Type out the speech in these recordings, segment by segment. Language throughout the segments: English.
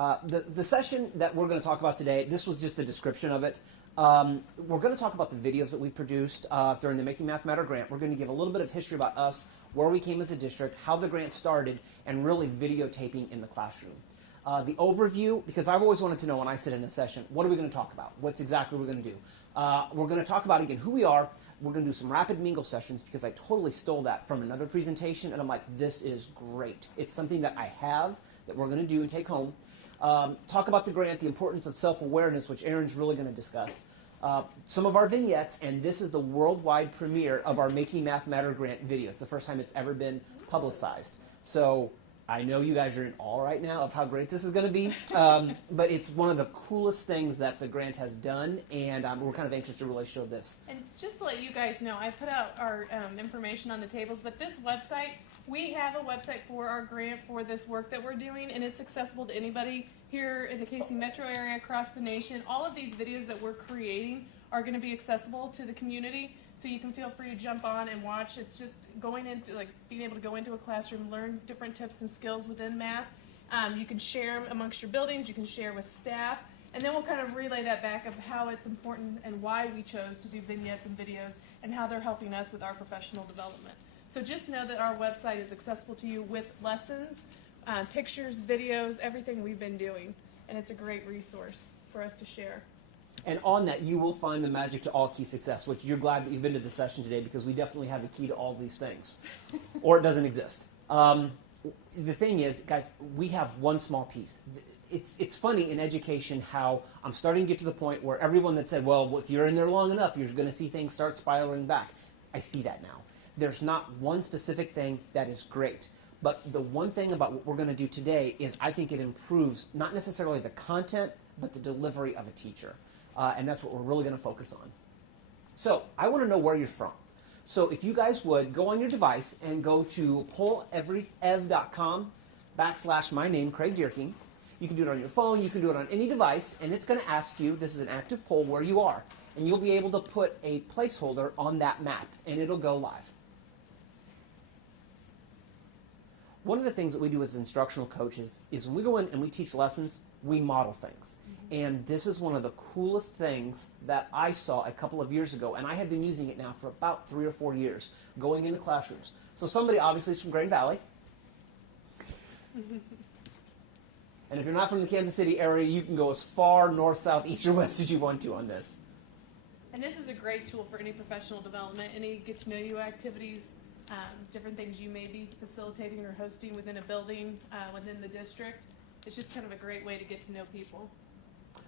The session that we're going to talk about today, this was just the description of it. We're going to talk about the videos that we produced during the Making Math Matter grant. We're going to give a little bit of history about us, where we came as a district, how the grant started, and really videotaping in the classroom. The overview, because I've always wanted to know when I sit in a session, what are we going to talk about? What's exactly we're going to do? We're going to talk about, again, who we are. We're going to do some rapid mingle sessions because I totally stole that from another presentation, and I'm like, this is great. It's something that I have that we're going to do and take home. Talk about the grant, the importance of self-awareness, which Aaron's really going to discuss. Some of our vignettes, and this is the worldwide premiere of our Making Math Matter grant video. It's the first time it's ever been publicized. So I know you guys are in awe right now of how great this is going to be, but it's one of the coolest things that the grant has done, and we're kind of anxious to really show this. And just to let you guys know, I put out our information on the tables, but this website, we have a website for our grant for this work that we're doing, and it's accessible to anybody here in the KC metro area, across the nation. All of these videos that we're creating are going to be accessible to the community, so you can feel free to jump on and watch. It's just going into, like, being able to go into a classroom, learn different tips and skills within math. You can share them amongst your buildings, you can share with staff, and then we'll kind of relay that back of how it's important and why we chose to do vignettes and videos and how they're helping us with our professional development. So just know that our website is accessible to you with lessons, pictures, videos, everything we've been doing, and it's a great resource for us to share. And on that, you will find the magic to all key success, which you're glad that you've been to the session today because we definitely have the key to all these things, or it doesn't exist. The thing is, guys, we have one small piece. It's funny in education how I'm starting to get to the point where everyone that said, well, if you're in there long enough, you're going to see things start spiraling back. I see that now. There's not one specific thing that is great. But the one thing about what we're going to do today is I think it improves not necessarily the content, but the delivery of a teacher. And that's what we're really going to focus on. So I want to know where you're from. So if you guys would go on your device and go to polleveryev.com/my name, Craig Dierking. You can do it on your phone, you can do it on any device, and it's going to ask you, this is an active poll, where you are. And you'll be able to put a placeholder on that map, and it'll go live. One of the things that we do as instructional coaches is when we go in and we teach lessons, we model things. And this is one of the coolest things that I saw a couple of years ago, and I have been using it now for about 3 or 4 years, going into classrooms. So somebody obviously is from Grand Valley. And if you're not from the Kansas City area, you can go as far north, south, east, or west as you want to on this. And this is a great tool for any professional development, any get-to-know-you activities, different things you may be facilitating or hosting within a building, within the district. It's just kind of a great way to get to know people.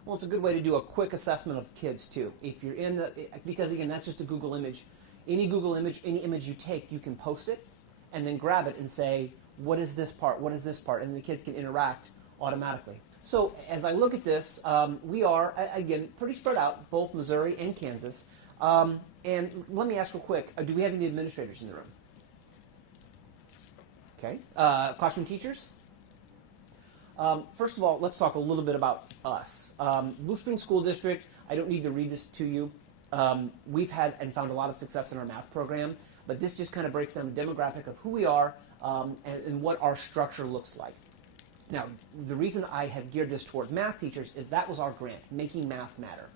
Well, it's a good way to do a quick assessment of kids, too. If you're in the, because again, that's just a Google image. Any Google image, any image you take, you can post it and then grab it and say, what is this part, what is this part? And the kids can interact automatically. So as I look at this, we are, again, pretty spread out, both Missouri and Kansas. And let me ask real quick, do we have any administrators in the room? Okay. Classroom teachers? First of all, let's talk a little bit about us. Blue Springs School District, I don't need to read this to you. We've had and found a lot of success in our math program, but this just kind of breaks down the demographic of who we are and what our structure looks like. Now, the reason I have geared this toward math teachers is that was our grant, Making Math Matter.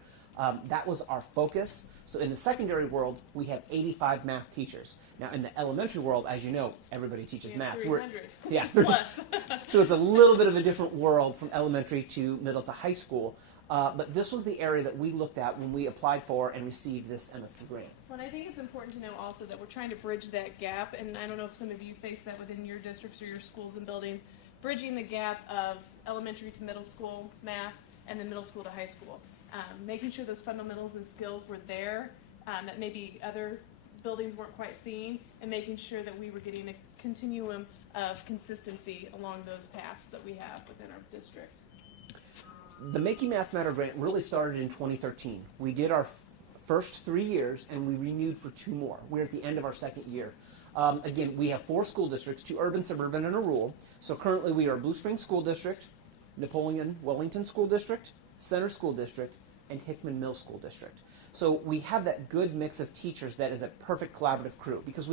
That was our focus. So in the secondary world, we have 85 math teachers. Now, in the elementary world, as you know, everybody teaches math. 300. Yeah, Plus. So it's a little bit of a different world from elementary to middle to high school. But this was the area that we looked at when we applied for and received this MSP grant. Well, I think it's important to know also that we're trying to bridge that gap, and I don't know if some of you face that within your districts or your schools and buildings, bridging the gap of elementary to middle school math and then middle school to high school. Making sure those fundamentals and skills were there that maybe other buildings weren't quite seeing, and making sure that we were getting a continuum of consistency along those paths that we have within our district. The Making Math Matter grant really started in 2013. We did our first 3 years, and we renewed for 2 more. We're at the end of our 2nd year. Again, we have 4 school districts, 2 urban, suburban, and a rural. So currently we are Blue Springs School District, Napoleon, Wellington School District, Center School District, and Hickman Middle School District. So we have that good mix of teachers that is a perfect collaborative crew, because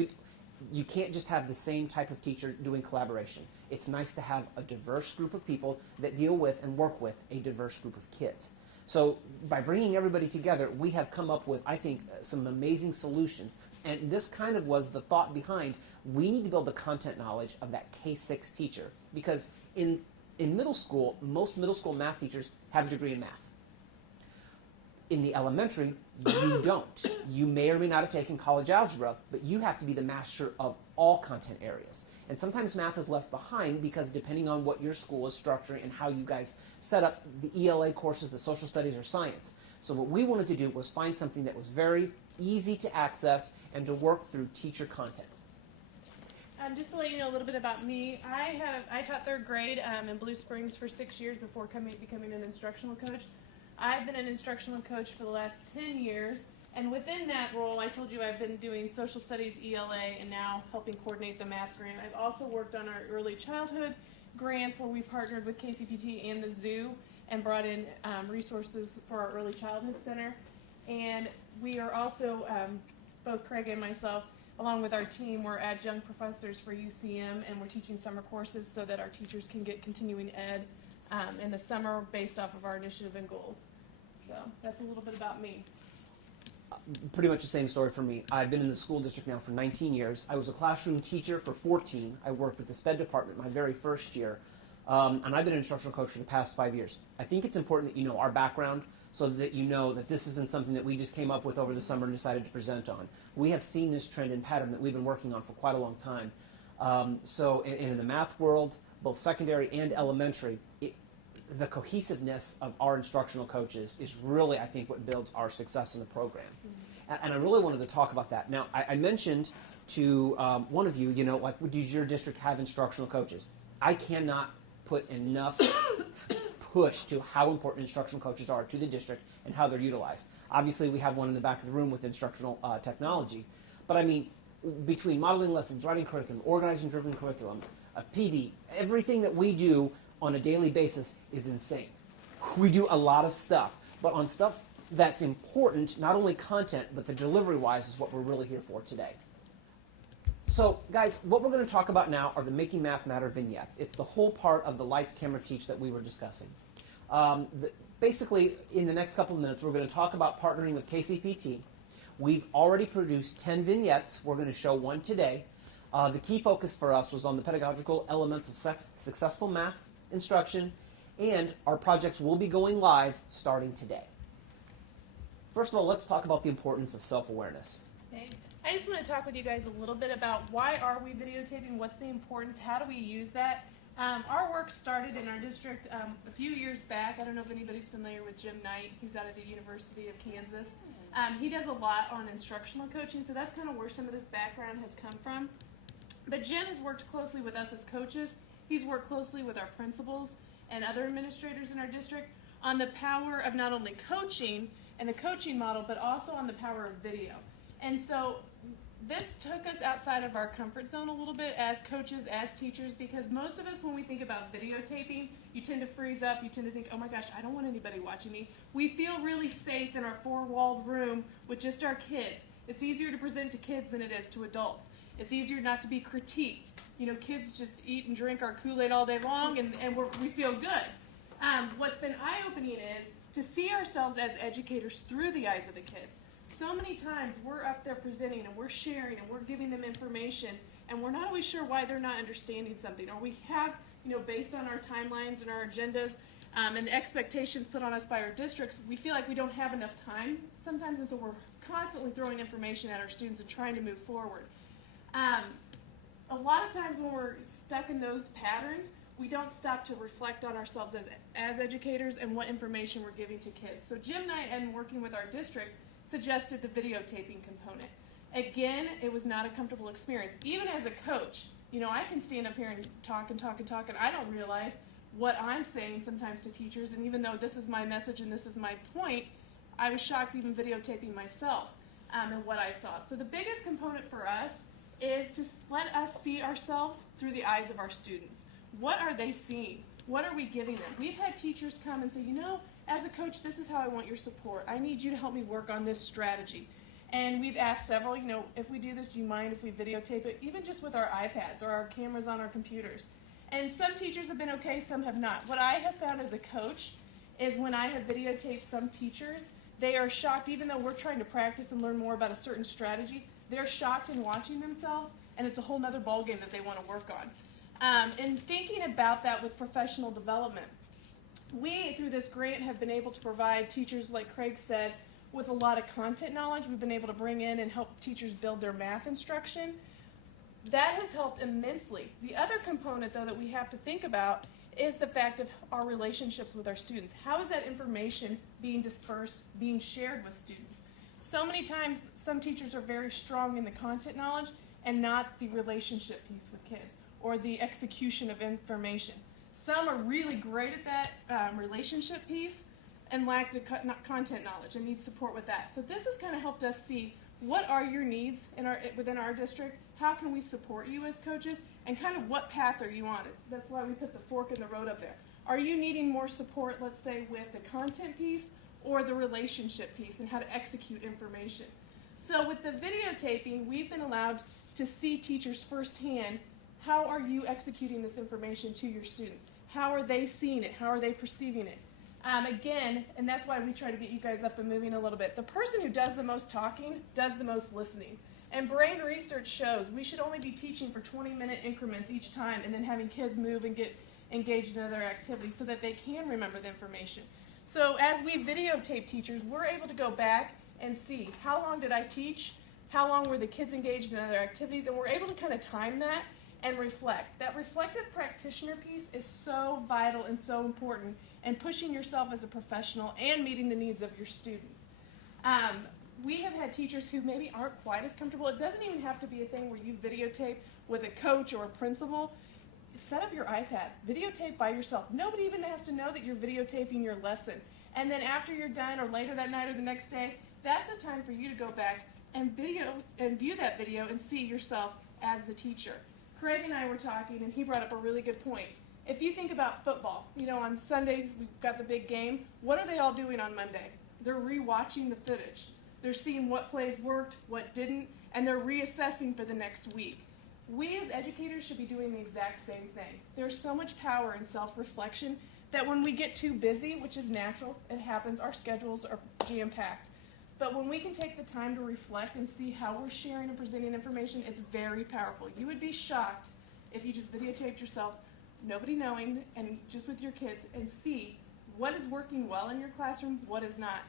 you can't just have the same type of teacher doing collaboration. It's nice to have a diverse group of people that deal with and work with a diverse group of kids. So by bringing everybody together, we have come up with, I think, some amazing solutions. And this kind of was the thought behind, we need to build the content knowledge of that K-6 teacher. Because in middle school, most middle school math teachers have a degree in math. In the elementary, you don't. You may or may not have taken college algebra, but you have to be the master of all content areas. And sometimes math is left behind because depending on what your school is structuring and how you guys set up the ELA courses, the social studies, or science. So what we wanted to do was find something that was very easy to access and to work through teacher content. Just to let you know a little bit about me, I taught third grade in Blue Springs for 6 years before becoming an instructional coach. I've been an instructional coach for the last 10 years, and within that role, I told you I've been doing social studies, ELA, and now helping coordinate the math grant. I've also worked on our early childhood grants where we partnered with KCPT and the zoo and brought in resources for our early childhood center. And we are also, both Craig and myself, along with our team, we're adjunct professors for UCM, and we're teaching summer courses so that our teachers can get continuing ed in the summer based off of our initiative and goals. So that's a little bit about me. Pretty much the same story for me. I've been in the school district now for 19 years. I was a classroom teacher for 14. I worked with the SPED department my very first year. And I've been an instructional coach for the past 5 years. I think it's important that you know our background so that you know that this isn't something that we just came up with over the summer and decided to present on. We have seen this trend and pattern that we've been working on for quite a long time. So in the math world, both secondary and elementary, the cohesiveness of our instructional coaches is really, I think, what builds our success in the program. And I really wanted to talk about that. Now, I mentioned to one of you, you know, like, does your district have instructional coaches? I cannot put enough push to how important instructional coaches are to the district and how they're utilized. Obviously, we have one in the back of the room with instructional technology. But I mean, between modeling lessons, writing curriculum, organizing driven curriculum, a PD, everything that we do on a daily basis is insane. We do a lot of stuff, but on stuff that's important, not only content, but the delivery-wise is what we're really here for today. So, guys, what we're going to talk about now are the Making Math Matter vignettes. It's the whole part of the Lights, Camera, Teach that we were discussing. Basically, in the next couple of minutes, we're going to talk about partnering with KCPT. We've already produced 10 vignettes. We're going to show one today. The key focus for us was on the pedagogical elements of successful math instruction, and our projects will be going live starting today. First of all, let's talk about the importance of self-awareness. Okay. I just want to talk with you guys a little bit about why are we videotaping, what's the importance, how do we use that. Our work started in our district a few years back. I don't know if anybody's familiar with Jim Knight. He's out of the University of Kansas. He does a lot on instructional coaching, so that's kind of where some of this background has come from. But Jim has worked closely with us as coaches. He's worked closely with our principals and other administrators in our district on the power of not only coaching and the coaching model, but also on the power of video. And so this took us outside of our comfort zone a little bit as coaches, as teachers, because most of us, when we think about videotaping, you tend to freeze up, you tend to think, oh my gosh, I don't want anybody watching me. We feel really safe in our four-walled room with just our kids. It's easier to present to kids than it is to adults. It's easier not to be critiqued. You know, kids just eat and drink our Kool-Aid all day long, and we feel good. What's been eye-opening is to see ourselves as educators through the eyes of the kids. So many times we're up there presenting and we're sharing and we're giving them information, and we're not always sure why they're not understanding something. Or we have, you know, based on our timelines and our agendas and the expectations put on us by our districts, we feel like we don't have enough time sometimes, and so we're constantly throwing information at our students and trying to move forward. A lot of times when we're stuck in those patterns, we don't stop to reflect on ourselves as educators and what information we're giving to kids. So Jim Knight, and working with our district, suggested the videotaping component. Again, it was not a comfortable experience. Even as a coach, you know, I can stand up here and talk and talk and talk, and I don't realize what I'm saying sometimes to teachers, and even though this is my message and this is my point, I was shocked even videotaping myself and what I saw. So the biggest component for us is to let us see ourselves through the eyes of our students. What are they seeing? What are we giving them? We've had teachers come and say, you know, as a coach, this is how I want your support. I need you to help me work on this strategy. And we've asked several, if we do this, do you mind if we videotape it, even just with our iPads or our cameras on our computers? And some teachers have been okay, some have not. What I have found as a coach is when I have videotaped some teachers, they are shocked, even though we're trying to practice and learn more about a certain strategy, they're shocked in watching themselves, and it's a whole nother ballgame that they want to work on. And thinking about that with professional development, we, through this grant, have been able to provide teachers, like Craig said, with a lot of content knowledge. We've been able to bring in and help teachers build their math instruction. That has helped immensely. The other component, though, that we have to think about is the fact of our relationships with our students. How is that information being dispersed, being shared with students? So many times, some teachers are very strong in the content knowledge and not the relationship piece with kids or the execution of information. Some are really great at that relationship piece and lack the content knowledge and need support with that. So this has kind of helped us see what are your needs within our district, how can we support you as coaches, and kind of what path are you on. That's why we put the fork in the road up there. Are you needing more support, let's say, with the content piece or the relationship piece and how to execute information? So with the videotaping, we've been allowed to see teachers firsthand. How are you executing this information to your students? How are they seeing it? How are they perceiving it? Again, and that's why we try to get you guys up and moving a little bit, the person who does the most talking does the most listening. And brain research shows we should only be teaching for 20-minute increments each time and then having kids move and get engaged in other activities so that they can remember the information. So as we videotape teachers, we're able to go back and see how long did I teach, how long were the kids engaged in other activities, and we're able to kind of time that and reflect. That reflective practitioner piece is so vital and so important in pushing yourself as a professional and meeting the needs of your students. We have had teachers who maybe aren't quite as comfortable. It doesn't even have to be a thing where you videotape with a coach or a principal. Set up your iPad, videotape by yourself. Nobody even has to know that you're videotaping your lesson. And then after you're done or later that night or the next day, that's a time for you to go back and view that video and see yourself as the teacher. Craig and I were talking, and he brought up a really good point. If you think about football, on Sundays we've got the big game. What are they all doing on Monday? They're re-watching the footage. They're seeing what plays worked, what didn't, and they're reassessing for the next week. We as educators should be doing the exact same thing. There's so much power in self-reflection that when we get too busy, which is natural, it happens, our schedules are jam-packed. But when we can take the time to reflect and see how we're sharing and presenting information, it's very powerful. You would be shocked if you just videotaped yourself, nobody knowing, and just with your kids, and see what is working well in your classroom, what is not.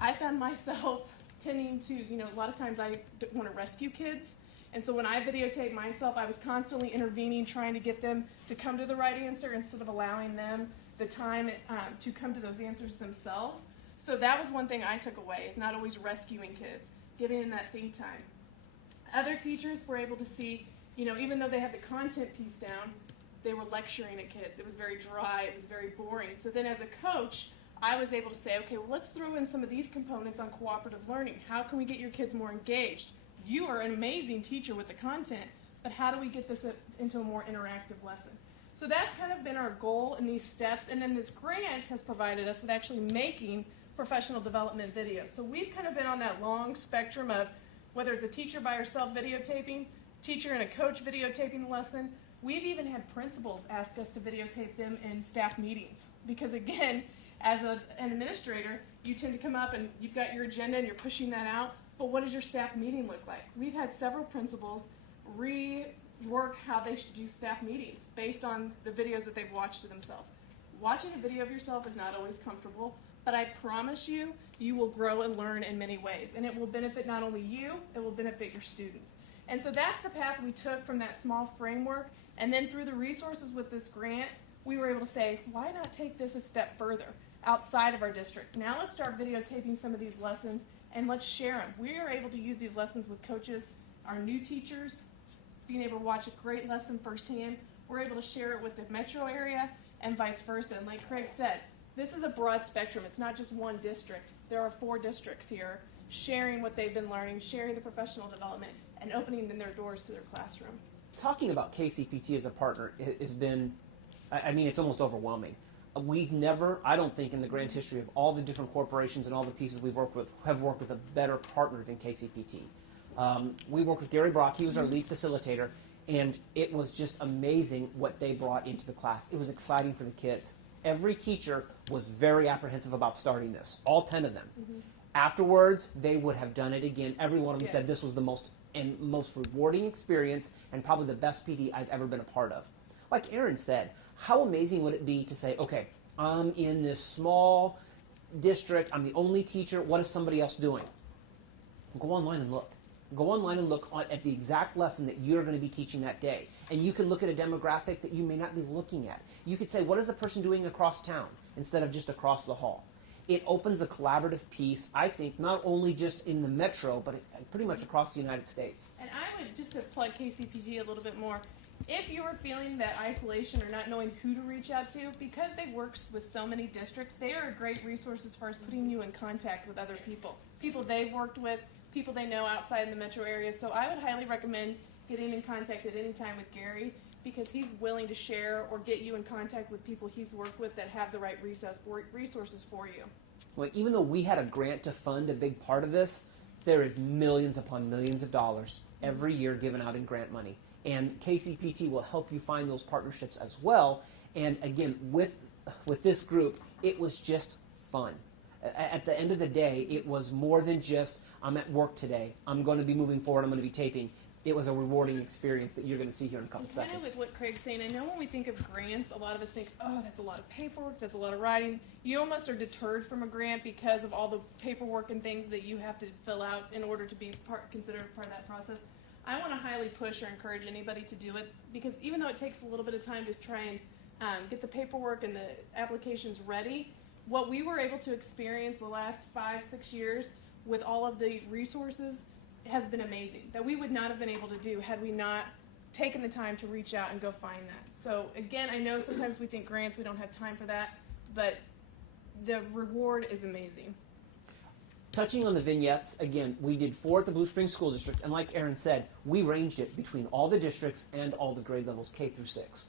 I found myself tending to, a lot of times I want to rescue kids, and so when I videotape myself, I was constantly intervening, trying to get them to come to the right answer instead of allowing them the time to come to those answers themselves. So that was one thing I took away, is not always rescuing kids, giving them that think time. Other teachers were able to see, even though they had the content piece down, they were lecturing at kids. It was very dry, it was very boring. So then as a coach, I was able to say, okay, well, let's throw in some of these components on cooperative learning. How can we get your kids more engaged? You are an amazing teacher with the content, but how do we get this into a more interactive lesson? So that's kind of been our goal in these steps, and then this grant has provided us with actually making professional development videos. So we've kind of been on that long spectrum of whether it's a teacher by herself videotaping, teacher and a coach videotaping the lesson. We've even had principals ask us to videotape them in staff meetings because, again, as an administrator, you tend to come up and you've got your agenda and you're pushing that out, but what does your staff meeting look like? We've had several principals rework how they should do staff meetings based on the videos that they've watched to themselves. Watching a video of yourself is not always comfortable, but I promise you, you will grow and learn in many ways, and it will benefit not only you, it will benefit your students. And so that's the path we took from that small framework, and then through the resources with this grant, we were able to say, why not take this a step further outside of our district? Now let's start videotaping some of these lessons, and let's share them. We are able to use these lessons with coaches, our new teachers, being able to watch a great lesson firsthand. We're able to share it with the metro area and vice versa. And like Craig said, this is a broad spectrum. It's not just one district. There are 4 districts here sharing what they've been learning, sharing the professional development, and opening their doors to their classroom. Talking about KCPT as a partner has been, it's almost overwhelming. we've never, I don't think in the grand history of all the different corporations and all the pieces we've worked with, have worked with a better partner than KCPT. We worked with Gary Brock. He was our lead facilitator, and it was just amazing what they brought into the class. It was exciting for the kids. Every teacher was very apprehensive about starting this, all 10 of them. Afterwards, they would have done it again. Every one of them said this was the most rewarding experience and probably the best PD I've ever been a part of. Like Aaron said, how amazing would it be to say, okay, I'm in this small district, I'm the only teacher, what is somebody else doing? Go online and look. Go online and look at the exact lesson that you're going to be teaching that day. And you can look at a demographic that you may not be looking at. You could say, what is the person doing across town instead of just across the hall? It opens the collaborative piece, I think, not only just in the metro, but pretty much across the United States. And I would, just to plug KCPT a little bit more, if you are feeling that isolation or not knowing who to reach out to, because they work with so many districts, they are a great resource as far as putting you in contact with other people. People they've worked with, people they know outside in the metro area. So I would highly recommend getting in contact at any time with Gary, because he's willing to share or get you in contact with people he's worked with that have the right resources for you. Well, even though we had a grant to fund a big part of this, there is millions upon millions of dollars every year given out in grant money. And KCPT will help you find those partnerships as well. And again, with this group, it was just fun. At the end of the day, it was more than just, I'm at work today, I'm going to be moving forward, I'm going to be taping. It was a rewarding experience that you're going to see here in a couple seconds. Kind of with what Craig's saying, I know when we think of grants, a lot of us think, oh, that's a lot of paperwork, that's a lot of writing. You almost are deterred from a grant because of all the paperwork and things that you have to fill out in order to be considered part of that process. I want to highly push or encourage anybody to do it, because even though it takes a little bit of time to try and get the paperwork and the applications ready, what we were able to experience the last 5-6 years with all of the resources has been amazing, that we would not have been able to do had we not taken the time to reach out and go find that. So again, I know sometimes we think grants, we don't have time for that, but the reward is amazing. Touching on the vignettes, again, we did 4 at the Blue Springs School District, and like Aaron said, we ranged it between all the districts and all the grade levels, K through 6.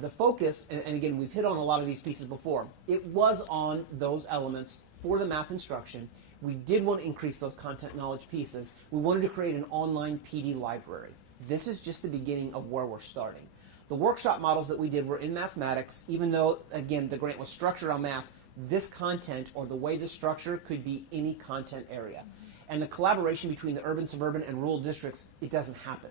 The focus, and again, we've hit on a lot of these pieces before, it was on those elements for the math instruction. We did want to increase those content knowledge pieces. We wanted to create an online PD library. This is just the beginning of where we're starting. The workshop models that we did were in mathematics, even though, again, the grant was structured on math. This content, or the way this structure, could be any content area. And the collaboration between the urban, suburban, and rural districts, it doesn't happen.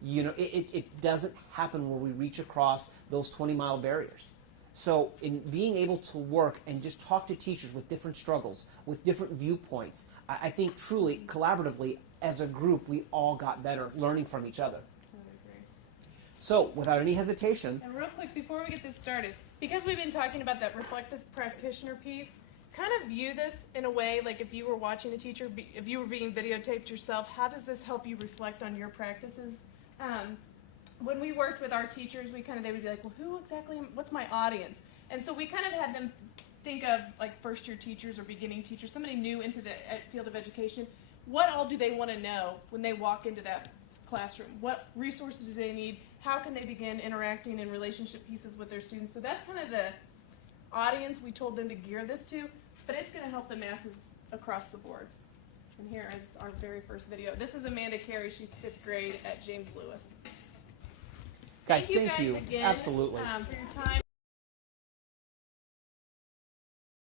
You know, it doesn't happen where we reach across those 20-mile barriers. So in being able to work and just talk to teachers with different struggles, with different viewpoints, I think truly, collaboratively, as a group, we all got better learning from each other. Totally agree. So without any hesitation. And real quick, before we get this started, because we've been talking about that reflective practitioner piece, kind of view this in a way like if you were watching a teacher, if you were being videotaped yourself, how does this help you reflect on your practices? When we worked with our teachers, they would be like, well, who exactly, what's my audience? And so we kind of had them think of like first-year teachers or beginning teachers, somebody new into the field of education. What all do they want to know when they walk into that classroom? What resources do they need? How can they begin interacting in relationship pieces with their students? So that's kind of the audience we told them to gear this to, but it's going to help the masses across the board. And here is our very first video. This is Amanda Carey. She's 5th grade at James Lewis. Guys, thank you. Again, Absolutely. For your time.